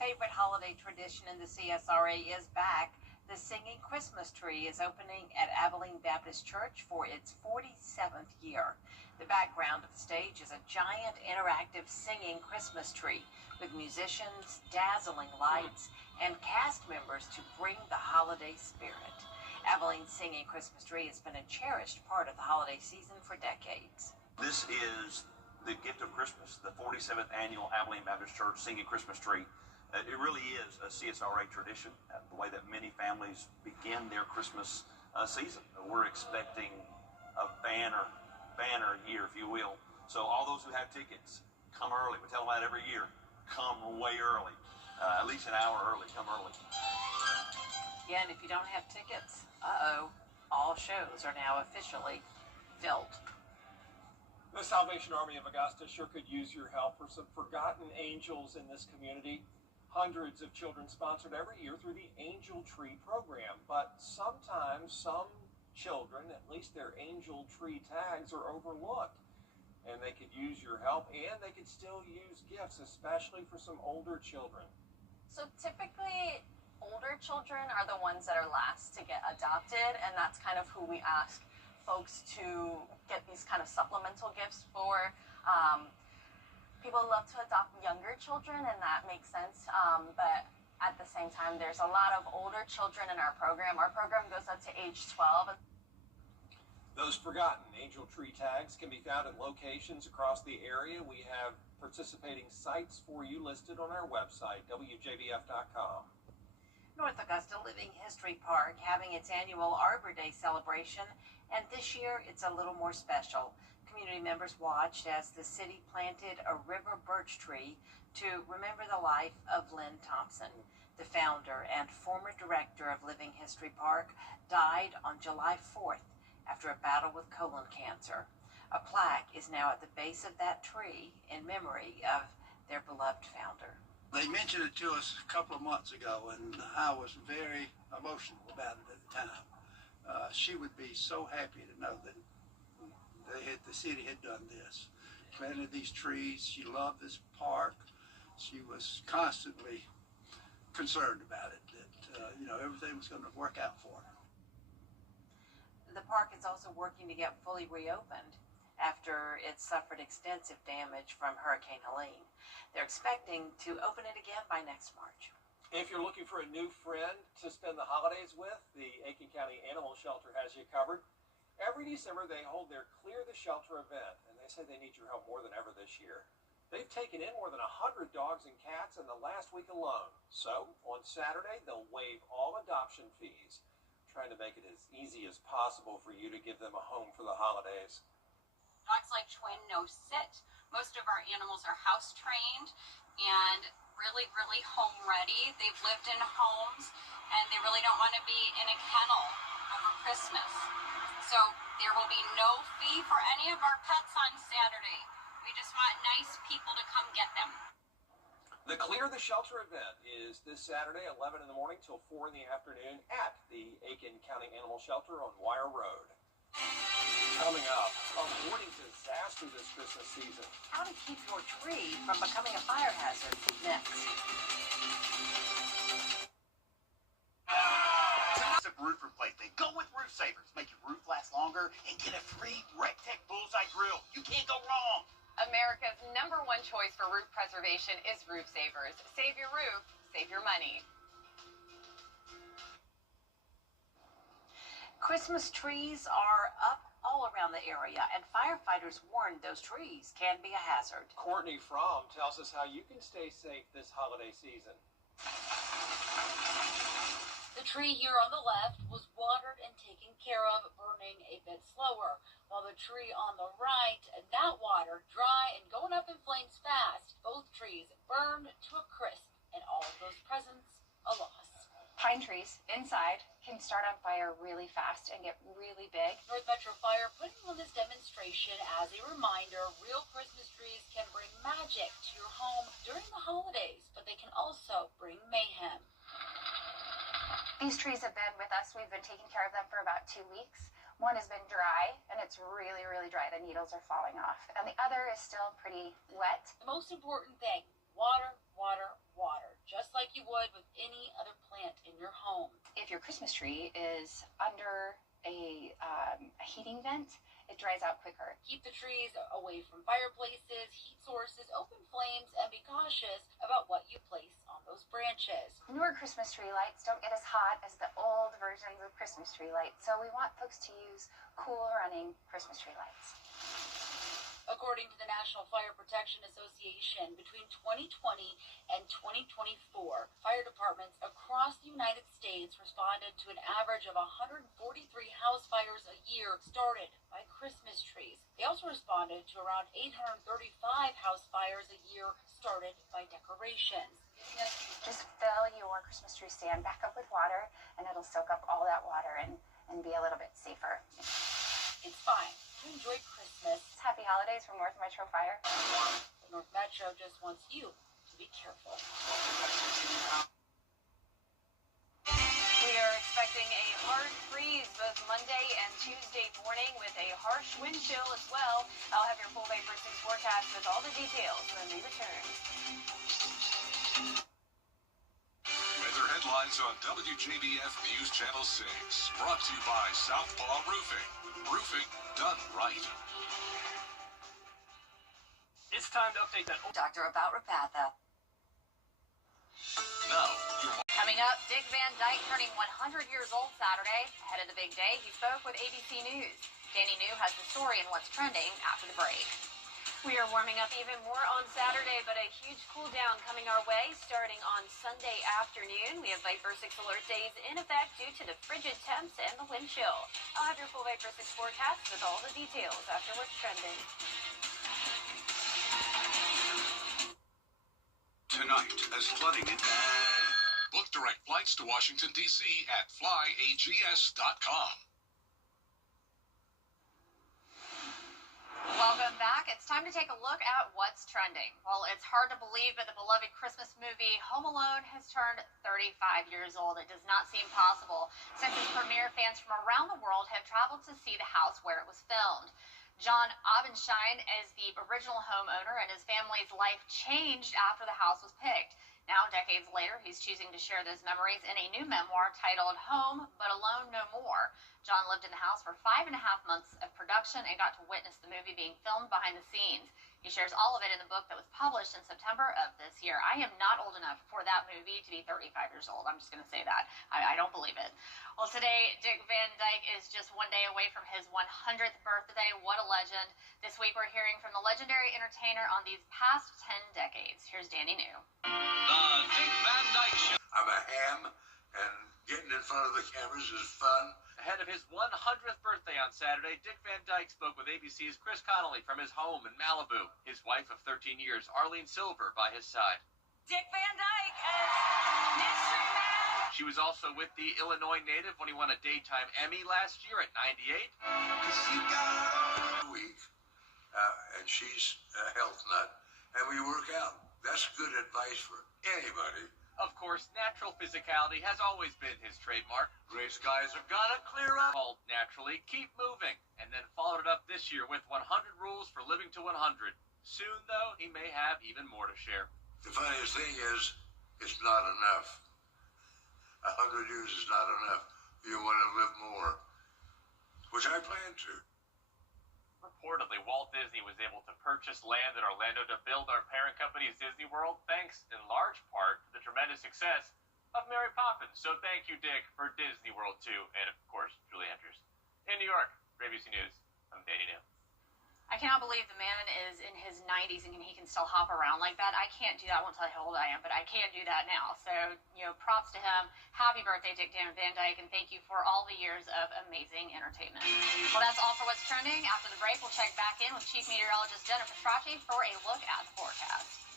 favorite holiday tradition in the CSRA is back. The Singing Christmas Tree is opening at Abilene Baptist Church for its 47th year. The background of the stage is a giant interactive singing Christmas tree with musicians, dazzling lights, and cast members to bring the holiday spirit. Abilene's Singing Christmas Tree has been a cherished part of the holiday season for decades. This is the gift of Christmas, the 47th annual Abilene Baptist Church Singing Christmas Tree. It really is a CSRA tradition, the way that many families begin their Christmas season. We're expecting a banner year, if you will. So all those who have tickets, come early. We tell them that every year. Come way early, at least an hour early. Come early. Yeah, and if you don't have tickets, all shows are now officially filled. The Salvation Army of Augusta sure could use your help for some forgotten angels in this community. Hundreds of children sponsored every year through the Angel Tree program, but sometimes some children, at least their Angel Tree tags, are overlooked. And they could use your help, and they could still use gifts, especially for some older children. So typically, older children are the ones that are last to get adopted, and that's kind of who we ask folks to get these kind of supplemental gifts for. People love to adopt younger children, and that makes sense, but at the same time, there's a lot of older children in our program. Our program goes up to age 12. Those forgotten Angel Tree tags can be found at locations across the area. We have participating sites for you listed on our website, WJBF.com. North Augusta Living History Park having its annual Arbor Day celebration, and this year it's a little more special. Community members watched as the city planted a river birch tree to remember the life of Lynn Thompson. The founder and former director of Living History Park died on July 4th after a battle with colon cancer. A plaque is now at the base of that tree in memory of their beloved founder. They mentioned it to us a couple of months ago, and I was very emotional about it at the time. She would be so happy to know that the city had done this, planted these trees. She loved this park. She was constantly concerned about it, that everything was going to work out for her. The park is also working to get fully reopened after it suffered extensive damage from Hurricane Helene. They're expecting to open it again by next March. If you're looking for a new friend to spend the holidays with, the Aiken County Animal Shelter has you covered. Every December, they hold their Clear the Shelter event, and they say they need your help more than ever this year. They've taken in more than 100 dogs and cats in the last week alone. So, on Saturday, they'll waive all adoption fees, trying to make it as easy as possible for you to give them a home for the holidays. Dogs like Twin no sit. Most of our animals are house trained and really home ready. They've lived in homes, and they really don't want to be in a kennel over Christmas. So there will be no fee for any of our pets on Saturday. We just want nice people to come get them. The Clear the Shelter event is this Saturday, 11 in the morning till 4 in the afternoon at the Aiken County Animal Shelter on Wire Road. Coming up, avoiding disaster this Christmas season. How to keep your tree from becoming a fire hazard. Next. Roof replacement. Go with Roof Savers. Make your roof last longer and get a free RecTech Bullseye Grill. You can't go wrong. America's #1 choice for roof preservation is Roof Savers. Save your roof, save your money. Christmas trees are up all around the area, and firefighters warn those trees can be a hazard. Courtney Fromm tells us how you can stay safe this holiday season. The tree here on the left was watered and taken care of, burning a bit slower, while the tree on the right, not watered, dry, and going up in flames fast. Both trees burned to a crisp, and all of those presents a loss. Pine trees inside can start on fire really fast and get really big. North Metro Fire putting on this demonstration as a reminder, real Christmas trees can bring magic to your home during the holidays, but they can also bring mayhem. These trees have been with us. We've been taking care of them for about 2 weeks. One has been dry, and it's really, really dry. The needles are falling off. And the other is still pretty wet. The most important thing, water, water, water. Just like like you would with any other plant in your home. If your Christmas tree is under a heating vent, it dries out quicker. Keep the trees away from fireplaces, heat sources, open flames, and be cautious about what you place on those branches. Newer Christmas tree lights don't get as hot as the old versions of Christmas tree lights, so we want folks to use cool running Christmas tree lights. According to the National Fire Protection Association, between 2020 and 2024, fire departments across the United States responded to an average of 143 house fires a year started by Christmas trees. They also responded to around 835 house fires a year started by decorations. Just fill your Christmas tree stand back up with water, and it'll soak up all that water and be a little bit safer. It's fine to enjoy Christmas. Happy holidays from North Metro Fire. The North Metro just wants you to be careful. We are expecting a hard freeze both Monday and Tuesday morning with a harsh wind chill as well. I'll have your full Vapor 6 forecast with all the details when we return. Weather headlines on WJBF News Channel 6. Brought to you by Southpaw Roofing. Roofing done right. It's time to update that. Doctor about Repatha. Now, Coming up, Dick Van Dyke turning 100 years old Saturday. Ahead of the big day, he spoke with ABC News. Danny New has the story and what's trending after the break. We are warming up even more on Saturday, but a huge cool down coming our way starting on Sunday afternoon. We have Vapor 6 alert days in effect due to the frigid temps and the wind chill. I'll have your full Vapor 6 forecast with all the details after what's trending. tonight, as flooding in. Book direct flights to Washington, D.C. at flyags.com. Welcome back. It's time to take a look at what's trending. Well, it's hard to believe, but the beloved Christmas movie Home Alone has turned 35 years old. It does not seem possible. Since its premiere, fans from around the world have traveled to see the house where it was filmed. John Abenshine is the original homeowner, and his family's life changed after the house was picked. Now, decades later, he's choosing to share those memories in a new memoir titled Home, But Alone No More. John lived in the house for 5.5 months of production and got to witness the movie being filmed behind the scenes. He shares all of it in the book that was published in September of this year. I am not old enough for that movie to be 35 years old. I'm just going to say that. I don't believe it. Well, today, Dick Van Dyke is just one day away from his 100th birthday. What a legend. This week, we're hearing from the legendary entertainer on these past 10 decades. Here's Danny New. The Dick Van Dyke Show. I'm a ham, and getting in front of the cameras is fun. Ahead of his 100th birthday on Saturday, Dick Van Dyke spoke with ABC's Chris Connolly from his home in Malibu. His wife of 13 years, Arlene Silver, by his side. Dick Van Dyke as Mystery Man. She was also with the Illinois native when he won a Daytime Emmy last year at 98. Week, and she's a health nut, and we work out. That's good advice for anybody. Of course, natural physicality has always been his trademark. Gray skies are gonna clear up. Called Naturally, Keep Moving, and then followed it up this year with 100 rules for living to 100. Soon, though, he may have even more to share. The funniest thing is, it's not enough. 100 years is not enough. You want to live more, which I plan to. Reportedly, Walt Disney was able to purchase land in Orlando to build our parent company's Disney World, thanks in large part to the tremendous success of Mary Poppins. So thank you, Dick, for Disney World 2, and of course, Julie Andrews. In New York, for ABC News, I'm Danny New. I cannot believe the man is in his 90s and he can still hop around like that. I can't do that. I won't tell you how old I am, but I can do that now. So, props to him. Happy birthday, Dick Van Dyke, and thank you for all the years of amazing entertainment. Well, that's all for what's trending. After the break, we'll check back in with Chief Meteorologist Jennifer Strachey for a look at the forecast.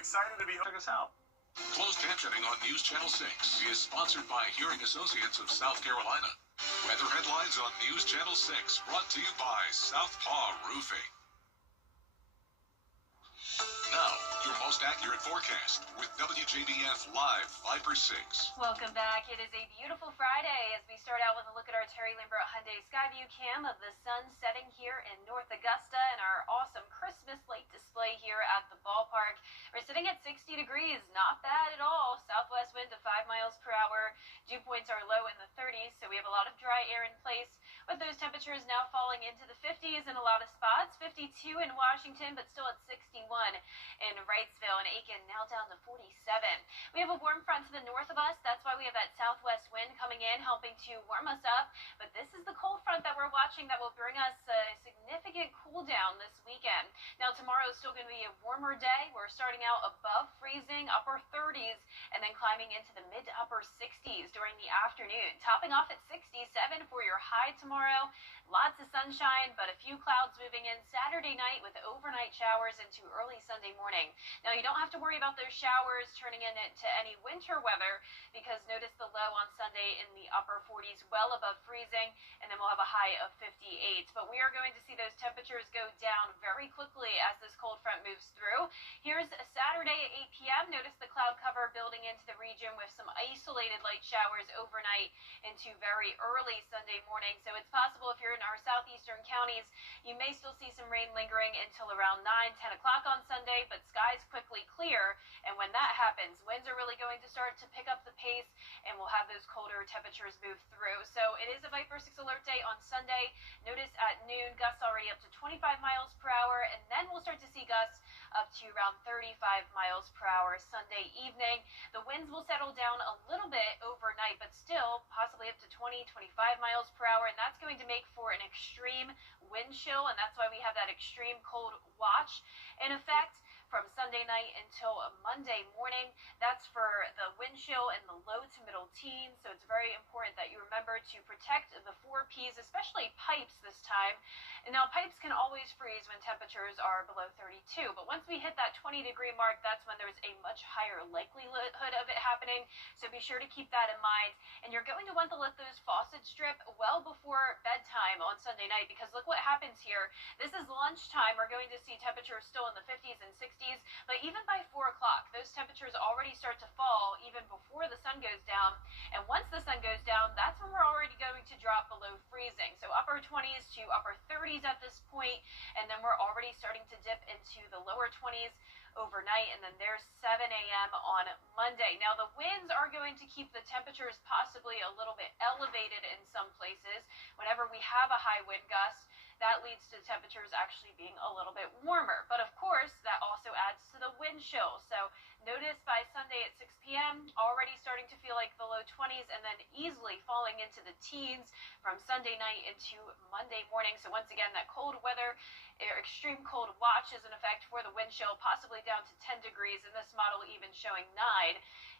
Excited to be check us out. Closed captioning on News Channel 6 is sponsored by Hearing Associates of South Carolina. Weather headlines on News Channel 6 brought to you by Southpaw Roofing. Now, your most accurate forecast with WJBF Live Viper 6. Welcome back. It is a beautiful Friday as we start out with a look at our Terry Lambert Hyundai Skyview cam of the sun setting here in North Augusta and our awesome Christmas light display here at the ballpark. We're sitting at 60 degrees, not bad at all. Southwest wind to 5 miles per hour. Dew points are low in the 30s, so we have a lot of dry air in place, with those temperatures now falling into the 50s in a lot of spots. 52 in Washington, but still at 61 in Wrightsville, and Aiken now down to 47. We have a warm front to the north of us. That's why we have that southwest wind coming in, helping to warm us up. But this is the cold front that we're watching that will bring us a significant cool down this weekend. Now, tomorrow is still going to be a warmer day. We're starting out above freezing, upper 30s, and then climbing into the mid to upper 60s during the afternoon. Topping off at 67 for your high tomorrow. Lots of sunshine, but a few clouds moving in Saturday night with overnight showers into early Sunday morning. Now, you don't have to worry about those showers turning into any winter weather, because notice the low on Sunday in the upper 40s, well above freezing, and then we'll have a high of 58. But we are going to see those temperatures go down very quickly as this cold front moves through. Here's a Saturday at 8 p.m. Notice the cloud cover building into the region with some isolated light showers overnight into very early Sunday morning. So it's possible if you're in our southeastern counties, you may still see some rain lingering until around 9-10 o'clock on Sunday, but skies quickly clear, and when that happens, winds are really going to start to pick up the pace, and we'll have those colder temperatures move through. So it is a Viper 6 alert day on Sunday. Notice at noon, gusts already up to 25 miles per hour, and then we'll start to see gusts up to around 35 miles per hour Sunday evening. The winds will settle down a little bit overnight, but still possibly up to 20-25 miles per hour, and that's going to make for an extreme wind chill, and that's why we have that extreme cold watch in effect from Sunday night until Monday morning. That's for the wind chill in the low to middle teens, so it's very important that you remember to protect the 4 Ps, especially pipes this time. And now, pipes can always freeze when temperatures are below 32, but once we hit that 20-degree mark, that's when there's a much higher likelihood of it happening, so be sure to keep that in mind. And you're going to want to let those faucets drip well before bedtime on Sunday night, because look what happens here. This is lunchtime. We're going to see temperatures still in the 50s and 60s, but even by 4 o'clock, those temperatures already start to fall even before the sun goes down. And once the sun goes down, that's when we're already going to drop below freezing. So upper 20s to upper 30s at this point, and then we're already starting to dip into the lower 20s overnight, and then there's 7 a.m. on Monday. Now, the winds are going to keep the temperatures possibly a little bit elevated in some places. Whenever we have a high wind gust, that leads to temperatures actually being a little bit warmer. But of course, that also adds to the wind chill. So notice by Sunday at 6 p.m., already starting to feel like the low 20s, and then easily falling into the teens from Sunday night into Monday morning. So once again, that cold weather, extreme cold watch is in effect for the wind chill, possibly down to 10 degrees, in this model even showing 9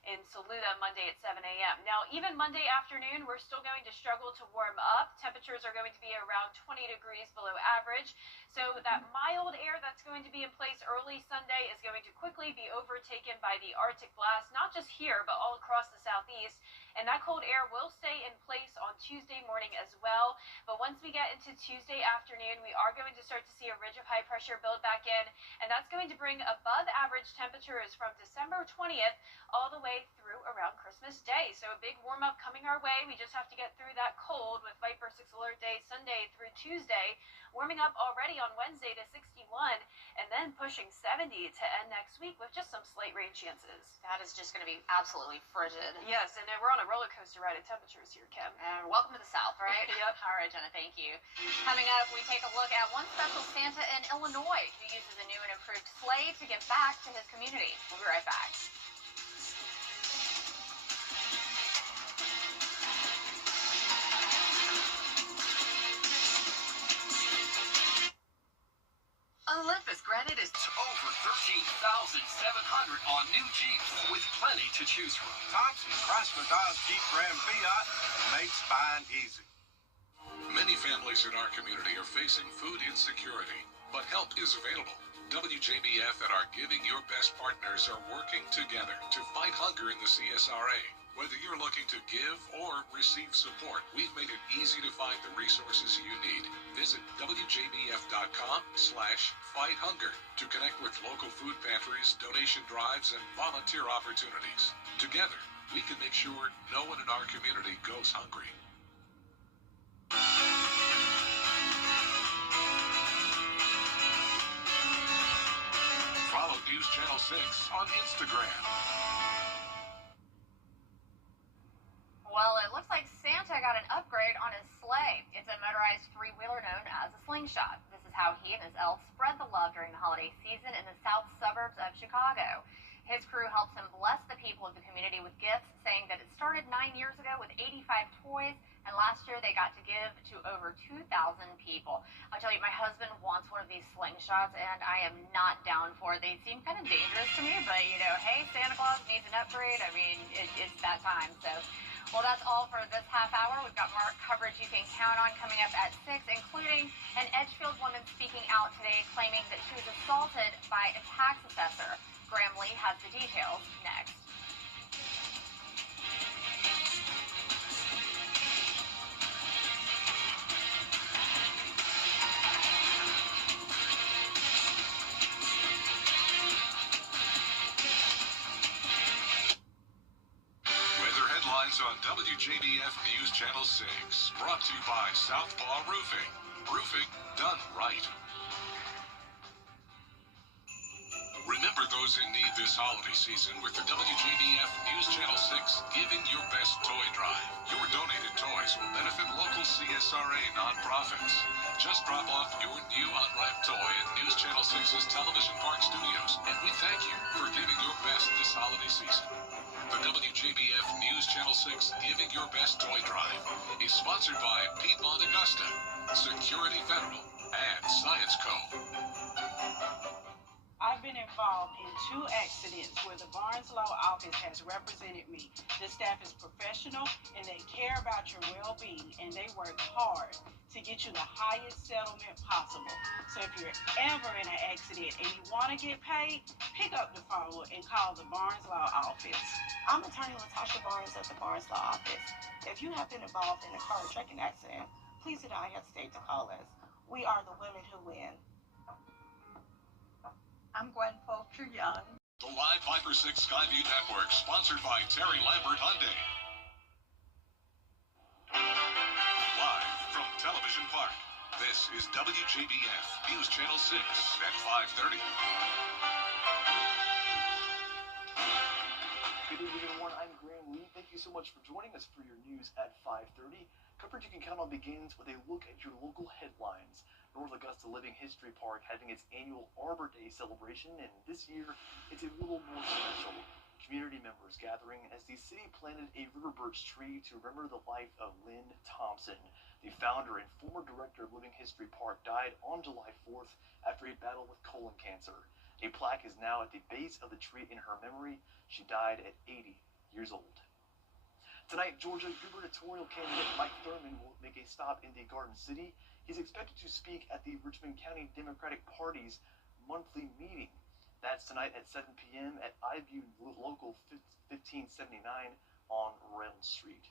in Saluda Monday at 7 a.m. Now, even Monday afternoon, we're still going to struggle to warm up. Temperatures are going to be around 20 degrees below average. So that mild air that's going to be in place early Sunday is going to quickly be overtaken by the Arctic blast, not just here, but all across the southeast. And that cold air will stay in place on Tuesday morning as well. But once we get into Tuesday afternoon, we are going to start to see a ridge of high pressure build back in, and that's going to bring above average temperatures from December 20th all the way through around Christmas Day. So a big warm up coming our way. We just have to get through that cold with Viper 6 alert day Sunday through Tuesday, warming up already on Wednesday to 61, and then pushing 70 to end next week with just some slight rain chances. That is just going to be absolutely frigid. Yes, and we're on a roller coaster ride of temperatures here, Kim. And welcome to the South, right? Yep. All right, Jenna, thank you. Coming up, we take a look at one special Santa in Illinois who uses a new and improved sleigh to give back to his community. We'll be right back. Olympus granted is over 13,700 on new Jeeps with plenty to choose from. Thompson, Chrysler, Dodge, Jeep, Ram, Fiat makes buying easy. Many families in our community are facing food insecurity, but help is available. WJBF and our Giving Your Best partners are working together to fight hunger in the CSRA. Whether you're looking to give or receive support, we've made it easy to find the resources you need. Visit WJBF.com/Fight Hunger to connect with local food pantries, donation drives, and volunteer opportunities. Together, we can make sure no one in our community goes hungry. Follow News Channel 6 on Instagram. Well, it looks like Santa got an upgrade on his sleigh. It's a motorized three-wheeler known as a slingshot. This is how he and his elves spread the love during the holiday season in the south suburbs of Chicago. His crew helps him bless the people of the community with gifts, saying that it started 9 years ago with 85 toys, and last year they got to give to over 2,000 people. I'll tell you, my husband wants one of these slingshots, and I am not down for it. They seem kind of dangerous to me, but, you know, hey, Santa Claus needs an upgrade. I mean, it's that time, so... Well, that's all for this half hour. We've got more coverage you can count on coming up at 6, including an Edgefield woman speaking out today claiming that she was assaulted by a tax assessor. Graham Lee has the details next. On WJBF News Channel 6, brought to you by Southpaw Roofing. Roofing done right. Remember those in need this holiday season with the WJBF News Channel 6 Giving Your Best Toy Drive. Your donated toys will benefit local CSRA nonprofits. Just drop off your new unwrapped toy at News Channel 6's Television Park Studios, and we thank you for giving your best this holiday season. The WJBF News Channel 6 Giving Your Best Toy Drive is sponsored by Piedmont Augusta, Security Federal, and Science Co. I've been involved in 2 accidents where the Barnes Law Office has represented me. The staff is professional and they care about your well-being, and they work hard to get you the highest settlement possible. So if you're ever in an accident and you want to get paid, pick up the phone and call the Barnes Law Office. I'm attorney Latasha Barnes at the Barnes Law Office. If you have been involved in a car or trucking accident, please do not hesitate to call us. We are the women who win. I'm Gwen Fulcher-Young. The Live Viper 6 Skyview Network, sponsored by Terry Lambert Hyundai. Live from Television Park, this is WJBF News Channel 6 at 5:30. Good evening, everyone. I'm Graham Lee. Thank you so much for joining us for your news at 5:30. Coverage you can count on begins with a look at your local headlines. North Augusta Living History Park having its annual Arbor Day celebration, and this year it's a little more special. Community members gathering as the city planted a river birch tree to remember the life of Lynn Thompson. The founder and former director of Living History Park died on July 4th after a battle with colon cancer. A plaque is now at the base of the tree in her memory. She died at 80 years old. Tonight, Georgia gubernatorial candidate Mike Thurmond will make a stop in the Garden City. He's expected to speak at the Richmond County Democratic Party's monthly meeting. That's tonight at 7 p.m. at IView Local 1579 on Reynolds Street.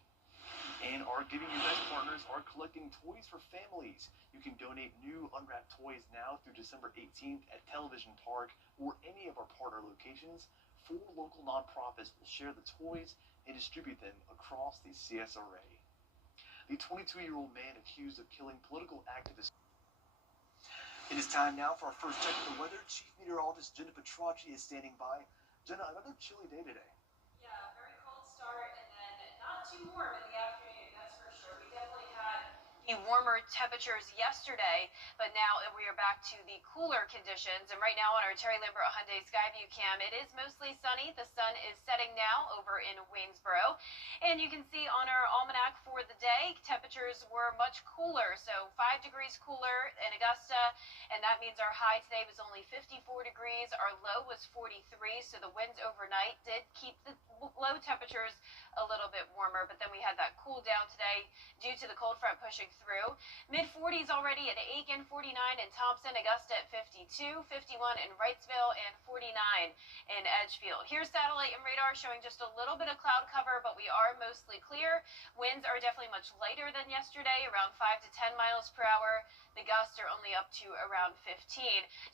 And our Giving Your Best partners are collecting toys for families. You can donate new unwrapped toys now through December 18th at Television Park or any of our partner locations. 4 local nonprofits will share the toys and distribute them across the CSRA. The 22-year-old man accused of killing political activists. It is time now for our first check of the weather. Chief Meteorologist Jenna Petracci is standing by. Jenna, another chilly day today. Yeah, very cold start and then not too warm in the afternoon, that's for sure. We definitely had warmer temperatures yesterday, but now we are back to the cooler conditions. And right now on our Terry Lambert Hyundai Skyview cam, it is mostly sunny. The sun is setting now over in Waynesboro. And you can see on our almanac for the day, temperatures were much cooler. So 5 degrees cooler in Augusta, and that means our high today was only 54 degrees. Our low was 43, so the winds overnight did keep the low temperatures a little bit warmer, but then we had that cool down today due to the cold front pushing through. Mid-40s already at Aiken, 49 in Thompson, Augusta at 52, 51 in Wrightsville, and 49 in Edgefield. Here's satellite and radar showing just a little bit of cloud cover, but we are mostly clear. Winds are definitely much lighter than yesterday, around 5 to 10 miles per hour. The gusts are only up to around 15.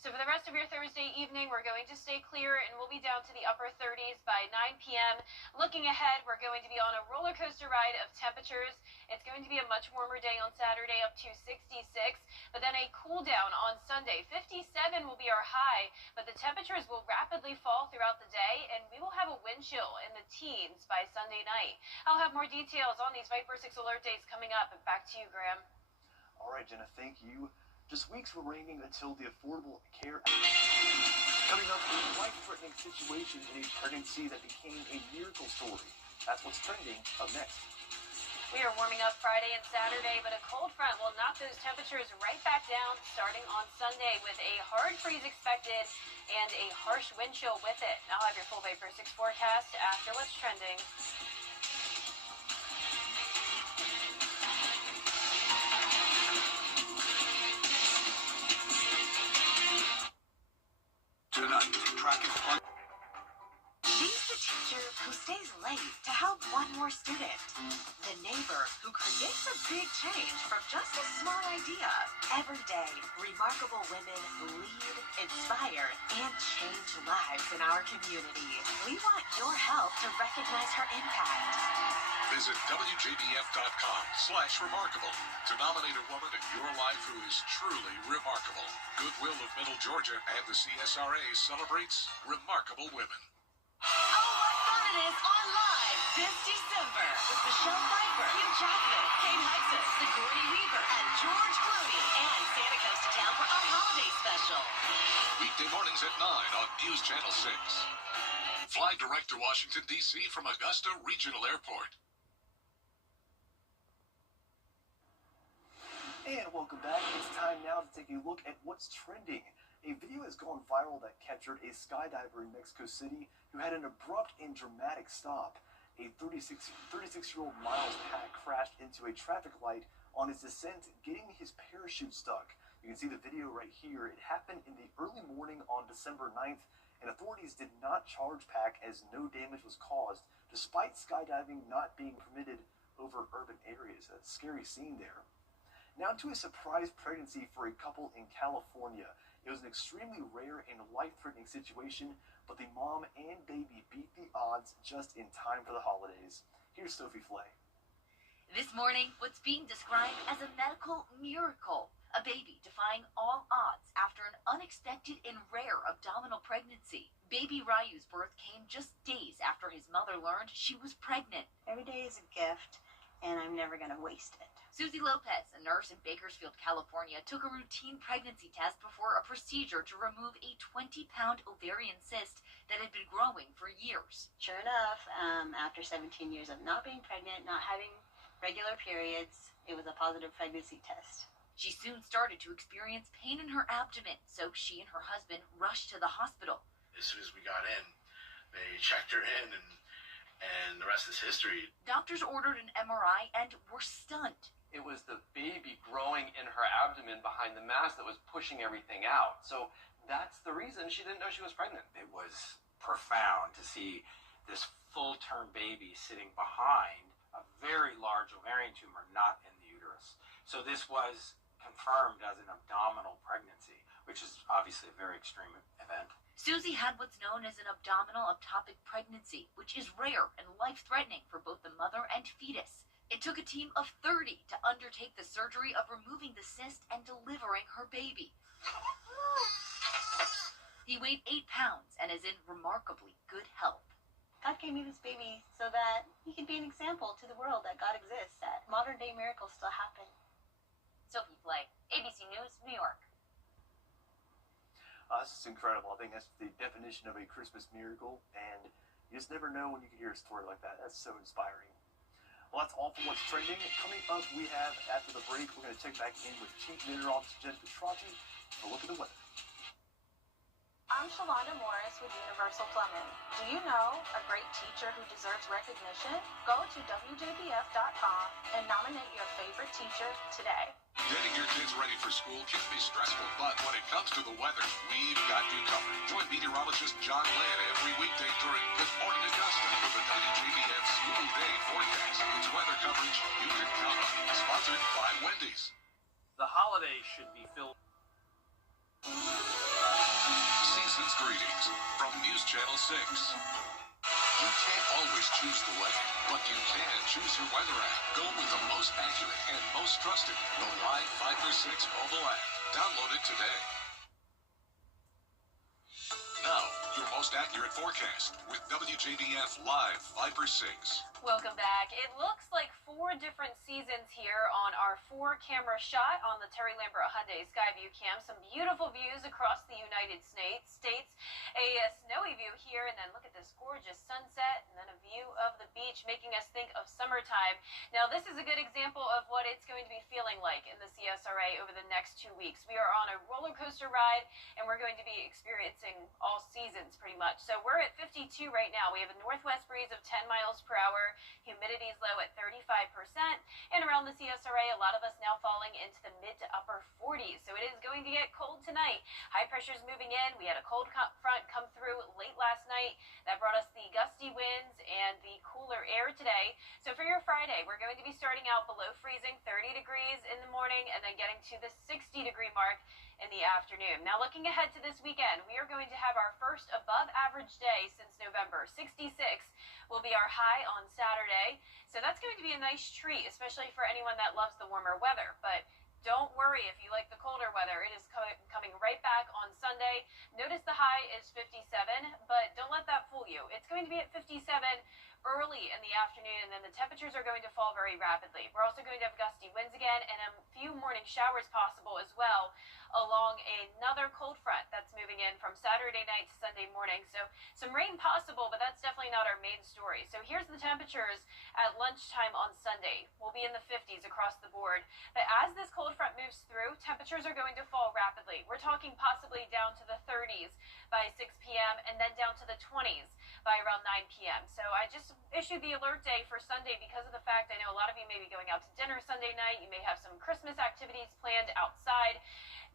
So for the rest of your Thursday evening, we're going to stay clear and we'll be down to the upper 30s by 9 p.m. Looking ahead, we're going to be on a roller coaster ride of temperatures. It's going to be a much warmer day on Saturday, up to 66, but then a cool down on Sunday. 57 will be our high, but the temperatures will rapidly fall throughout the day, and we will have a wind chill in the teens by Sunday night. I'll have more details on these Viper 6 alert days coming up. Back to you, Graham. All right, Jenna, thank you. Just weeks remaining until the Affordable Care Act. Coming up, a life-threatening situation in a pregnancy that became a miracle story. That's what's trending up next. We are warming up Friday and Saturday, but a cold front will knock those temperatures right back down starting on Sunday with a hard freeze expected and a harsh wind chill with it. I'll have your full Vapor 6 forecast after what's trending. Tonight, track is on. She's the teacher who stays late to help one more student. The neighbor who creates a big change from just a small idea. Every day, remarkable women lead, inspire, and change lives in our community. We want your help to recognize her impact. Visit WJBF.com/remarkable to nominate a woman in your life who is truly remarkable. Goodwill of Middle Georgia and the CSRA celebrates remarkable women. Oh, what fun it is on Live this December with Michelle Pfeiffer, Hugh Jackman, Kate Hudson, Sigourney Weaver, and George Clooney. And Santa comes to town for our holiday special. Weekday mornings at 9 on News Channel 6. Fly direct to Washington, D.C. from Augusta Regional Airport. And welcome back. It's time now to take a look at what's trending. A video has gone viral that captured a skydiver in Mexico City who had an abrupt and dramatic stop. A 36-year-old Miles Pack crashed into a traffic light on his descent, getting his parachute stuck. You can see the video right here. It happened in the early morning on December 9th, and authorities did not charge Pack as no damage was caused, despite skydiving not being permitted over urban areas. A scary scene there. Now to a surprise pregnancy for a couple in California. It was an extremely rare and life-threatening situation, but the mom and baby beat the odds just in time for the holidays. Here's Sophie Flay. This morning, what's being described as a medical miracle. A baby defying all odds after an unexpected and rare abdominal pregnancy. Baby Ryu's birth came just days after his mother learned she was pregnant. Every day is a gift, and I'm never going to waste it. Susie Lopez, a nurse in Bakersfield, California, took a routine pregnancy test before a procedure to remove a 20-pound ovarian cyst that had been growing for years. Sure enough, after 17 years of not being pregnant, not having regular periods, it was a positive pregnancy test. She soon started to experience pain in her abdomen, so she and her husband rushed to the hospital. As soon as we got in, they checked her in, and the rest is history. Doctors ordered an MRI and were stunned. It was the baby growing in her abdomen behind the mass that was pushing everything out. So that's the reason she didn't know she was pregnant. It was profound to see this full-term baby sitting behind a very large ovarian tumor, not in the uterus. So this was confirmed as an abdominal pregnancy, which is obviously a very extreme event. Susie had what's known as an abdominal ectopic pregnancy, which is rare and life-threatening for both the mother and fetus. It took a team of 30 to undertake the surgery of removing the cyst and delivering her baby. He weighed 8 pounds and is in remarkably good health. God gave me this baby so that he could be an example to the world that God exists, that modern-day miracles still happen. Sophie Flay, ABC News, New York. This is incredible. I think that's the definition of a Christmas miracle, and you just never know when you can hear a story like that. That's so inspiring. Well, that's all for what's trending. Coming up, we have, after the break, we're going to check back in with Chief Meteorologist Jennifer Trotty to look at the weather. Our I'm Shalonda Morris with Universal Plumbing. Do you know a great teacher who deserves recognition? Go to WJBF.com and nominate your favorite teacher today. Getting your kids ready for school can be stressful, but when it comes to the weather, we've got you covered. Join meteorologist John Lynn every weekday during Good Morning Augusta with the WJBF School Day Forecast. It's weather coverage you can count on. Sponsored by Wendy's. The holidays should be filled. Season's greetings from News Channel 6. You can't always choose the weather, but you can choose your weather app. Go with the most accurate and most trusted, the Live 536 mobile app. Download it today. Now, your most accurate forecast with WJBF Live 536. Welcome back. It looks like 4 different seasons here on our 4-camera shot on the Terry Lambert Hyundai Skyview Cam. Some beautiful views across the United States. A snowy view here, and then look at this gorgeous sunset, and then a view of the beach, making us think of summertime. Now, this is a good example of what it's going to be feeling like in the CSRA over the next 2 weeks. We are on a roller coaster ride, and we're going to be experiencing all seasons pretty much. So we're at 52 right now. We have a northwest breeze of 10 miles per hour. Humidity is low at 35%. And around the CSRA, a lot of us now falling into the mid to upper 40s. So it is going to get cold tonight. High pressure is moving in. We had a cold front come through late last night. That brought us the gusty winds and the cooler air today. So for your Friday, we're going to be starting out below freezing, 30 degrees in the morning, and then getting to the 60-degree mark in the afternoon. Now, looking ahead to this weekend, we are going to have our first above average day since November. 66 will be our high on Saturday. So that's going to be a nice treat, especially for anyone that loves the warmer weather. But don't worry if you like the colder weather. It is coming right back on Sunday. Notice the high is 57, but don't let that fool you. It's going to be at 57 early in the afternoon, and then the temperatures are going to fall very rapidly. We're also going to have gusty winds again, and a few morning showers possible as well, along another cold front that's moving in from Saturday night to Sunday morning. So some rain possible, but that's definitely not our main story. So here's the temperatures at lunchtime on Sunday. We'll be in the 50s across the board. But as this cold front moves through, temperatures are going to fall rapidly. We're talking possibly down to the 30s by 6 p.m. and then down to the 20s by around 9 p.m. So I just issued the alert day for Sunday because of the fact I know a lot of you may be going out to dinner Sunday night. You may have some Christmas activities planned outside.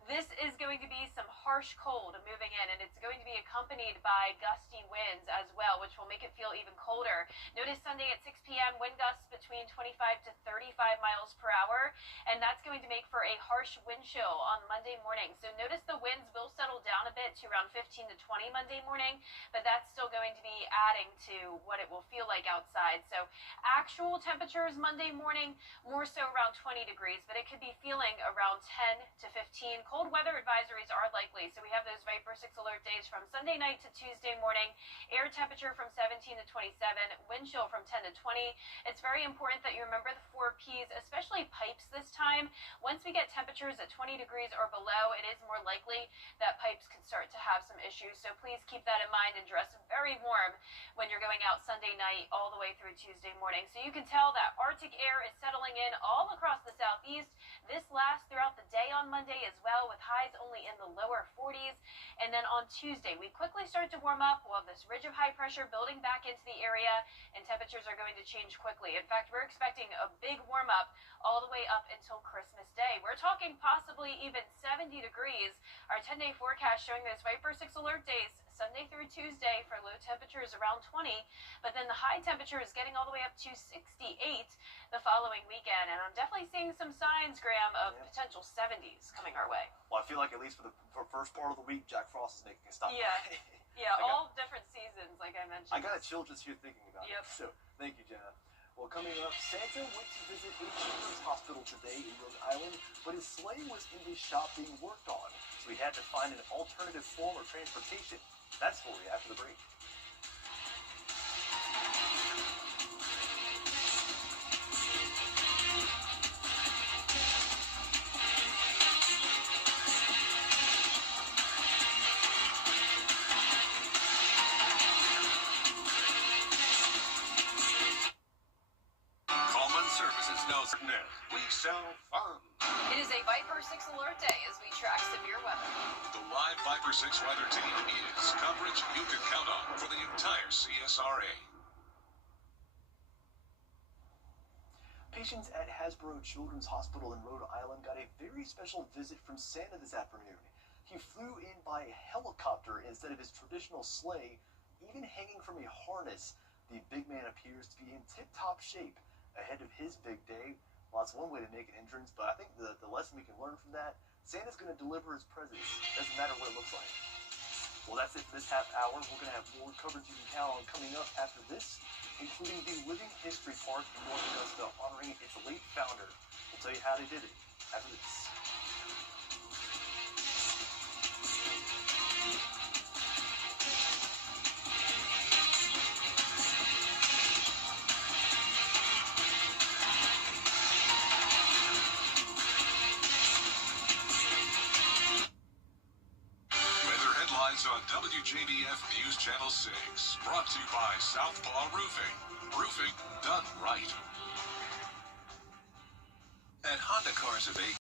This is going to be some harsh cold moving in, and it's going to be accompanied by gusty winds as well, which will make it feel even colder. Notice Sunday at 6 p.m., wind gusts between 25 to 35 miles per hour, and that's going to make for a harsh wind chill on Monday morning. So notice the winds will settle down a bit to around 15 to 20 Monday morning, but that's still going to be adding to what it will feel like outside. So actual temperatures Monday morning, more so around 20 degrees, but it could be feeling around 10 to 15. Cold weather advisories are likely, so we have those Viper 6 alert days from Sunday night to Tuesday morning. Air temperature from 17 to 27, wind chill from 10 to 20. It's very important that you remember the 4 Ps, especially pipes this time. Once we get temperatures at 20 degrees or below, it is more likely that pipes can start to have some issues, so please keep that in mind and dress very warm when you're going out Sunday night all the way through Tuesday morning. So you can tell that Arctic air is settling in all across the southeast. This lasts throughout the day on Monday as well, with highs only in the lower 40s. And then on Tuesday, we quickly start to warm up. We'll have this ridge of high pressure building back into the area, and temperatures are going to change quickly. In fact, we're expecting a big warm up all the way up until Christmas Day. We're talking possibly even 70 degrees. Our 10-day forecast showing those Viper 6 alert days Sunday through Tuesday for low temperatures around 20, but then the high temperature is getting all the way up to 68 the following weekend, and I'm definitely seeing some signs, Graham, of potential 70s coming our way. Well, I feel like at least for the first part of the week, Jack Frost is making a stop. Yeah, yeah, all different seasons, like I mentioned. I got a chill just here thinking about it. So, thank you, Jenna. Well, coming up, Santa went to visit a children's hospital today in Rhode Island, but his sleigh was in his shop being worked on, so he had to find an alternative form of transportation. That's for you after the break. Coleman Services Texas knows we sell fun. It is a Viper 6 alert day as we track severe weather. The live Viper 6 weather team is coverage you can count on for the entire CSRA. Patients at Hasbro Children's Hospital in Rhode Island got a very special visit from Santa this afternoon. He flew in by helicopter instead of his traditional sleigh, even hanging from a harness. The big man appears to be in tip-top shape ahead of his big day. Well, that's one way to make an entrance, but I think the lesson we can learn from that, Santa's going to deliver his presents. Doesn't matter what it looks like. Well, that's it for this half hour. We're going to have more coverage you can count on coming up after this, including the Living History Park in North Augusta, honoring its late founder. We'll tell you how they did it after this. On WJBF News Channel 6, brought to you by Southpaw Roofing. Roofing done right. At Honda Cars of Aiken,